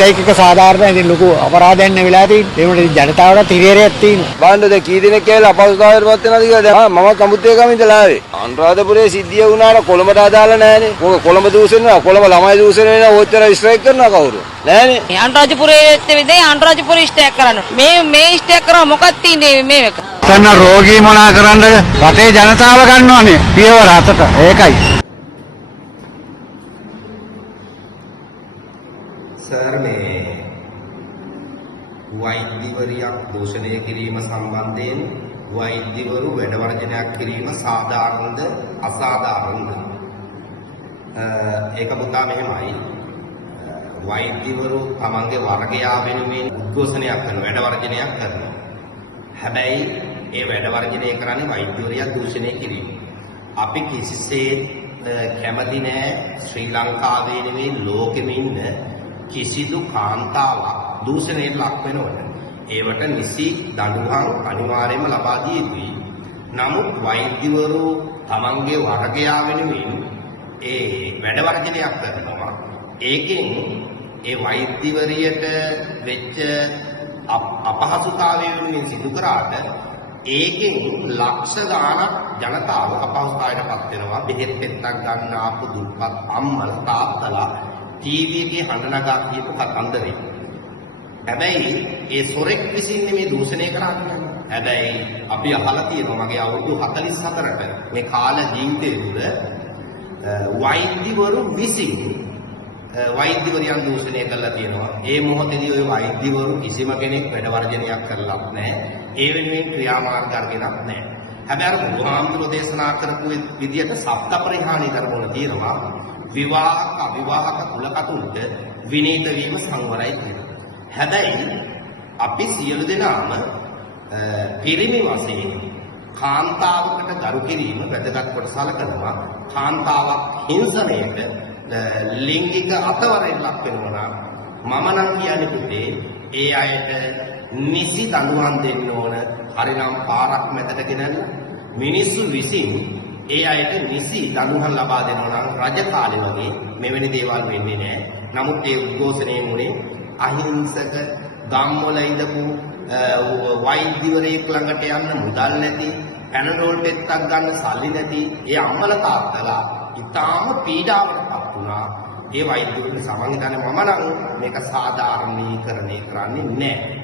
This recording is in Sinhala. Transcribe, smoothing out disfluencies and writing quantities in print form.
ස්ට්‍රයික් එක සාධාරණයි. ඉතින් ලොකු අපරාධයක් නෙවෙලා තියෙන්නේ. ඒ වුණත් ජනතාවට තිරේරයක් තියෙනවා. බලන්න දැන් කී දෙනෙක් කියලා අපහසුතාවයටපත් වෙනවද කියලා දැන් මම සමුද්‍රේගම ඉඳලා ආවේ. අනුරාධපුරයේ සිද්ධිය වුණාට කොළඹට අදාළ නැහැනේ. කොළඹ දූෂණ වෙනවා. කොළඹ ළමයි දූෂණ වෙනවා. ඔච්චර ස්ට්‍රයික් කරනවා කවුරු? නැහැනේ. අනුරාධපුරයේ විදිහේ අනුරාධපුරයේ ස්ට්‍රයික් කරනවා. මේ ස්ට්‍රයික් කරා මොකක්ද තියෙන්නේ මේ එක? තන රෝගී මොනා කරන්නද? රටේ ජනතාව ගන්නවනේ පියවර අතට. ඒකයි. සර් මේ වෛද්‍යවරියක් දෝෂණය කිරීම සම්බන්ධයෙන් වෛද්‍යවරු වැඩ වර්ජනයක් කිරීම සාධාරණද අසාධාරණද? ඒක පුතා මෙහෙමයි. වෛද්‍යවරු තමන්ගේ වර්ගයා වෙනුවෙන් උද්ඝෝෂණයක් කරන වැඩ වර්ජනයක් කරනවා. හැබැයි ඒ වැඩ වර්ජනය කරන්නේ වෛද්‍යවරියක් දූෂණය කිරීම. අපි කිසිසේත් කැමති නෑ ශ්‍රී ලංකාවේ නෙවෙයි ලෝකෙම ඉන්න කිසිදු කාන්තාවක් දූෂණයට ලක් වෙනවට. ඒවට නිසි දඬුවම් අනිවාර්යයෙන්ම ලබා දිය යුතුයි. නමුත් වෛද්‍යවරු තමන්ගේ වර්ගයා වෙනුවෙන් ඒ වැඩ වර්ජනයක් කරනවා. ඒකෙන් ඒ වෛද්‍යවරියට වෙච්ච අපහසුතාවය වෙනුවෙන් සිදු කරාට ඒකෙන් ලක්ෂ ගාණක් ජනතාව අපහසුතාවයටපත් වෙනවා. බෙහෙත් පෙත්තක් ගන්න ආපු දුප්පත් අම්මලා තාත්තලා ටීවී එකේ හඬ නගා කියපු කතන්දරේ. හැබැයි ඒ සොරෙක් විසින් මේ දූෂණය කරන්නේ. හැබැයි අපි අහලා තියෙනවා මගේ අවුරුදු 44ක මේ කාල ජීවිතේ තුළ වෛද්‍යවරු විසින් වෛද්‍යවරියන් දූෂණය කරලා තියෙනවා. ඒ මොහොතේදී ওই වෛද්‍යවරු කිසිම කෙනෙක් වැඩ වර්ජනයක් කරලත් නැහැ. ඒ වෙනුවෙන් ක්‍රියාමාර්ග අරගෙනත් නැහැ. හැබැයි අර බුදුහාමුදුරුවෝ දේශනා කරපු විදියට සප්ත පරිහානි ධර්මවල තියෙනවා විවාහක අවිවාහක කුලකතුන්ට විනීත වීම සංවරයි කියලා. හැබැයි අපි සියලු දෙනාම පිරිමි වශයෙන් කාන්තාවකට ගරු කිරීම වැදගත් කොට සලකනවා. කාන්තාවක් හිංසනයට ලිංගික අතවරයෙන් ලක් වෙනවා නම් මම නම් කියන්නේ පුතේ ඒ අයට නිසි දඬුවම් දෙන්න ඕන. හරිනම් පාරක් මැදට ගෙනල්ලා මිනිස්සු විසින් ඒ අයට නිසි දඬුවම් ලබා දෙනවා නම් රජ කාලේ වගේ මෙවැනි දේවල් වෙන්නේ නැහැ. නමුත් ඒ උද්ඝෝෂණයේ මුලින් අහිංසක ගම්වල ඉඳපු වෛද්‍යවරයෙක් ළඟට යන්න මුදල් නැති, පැනඩෝල් පෙත්තක් ගන්න සල්ලි නැති ඒ අම්මලා තාත්තලා ඉතාම පීඩාවටපත් වුණා. ඒ වෛද්‍යවරුන් සමන් ගන්න මම නම් මේක සාධාරණීකරණය කරන්නේ නැහැ.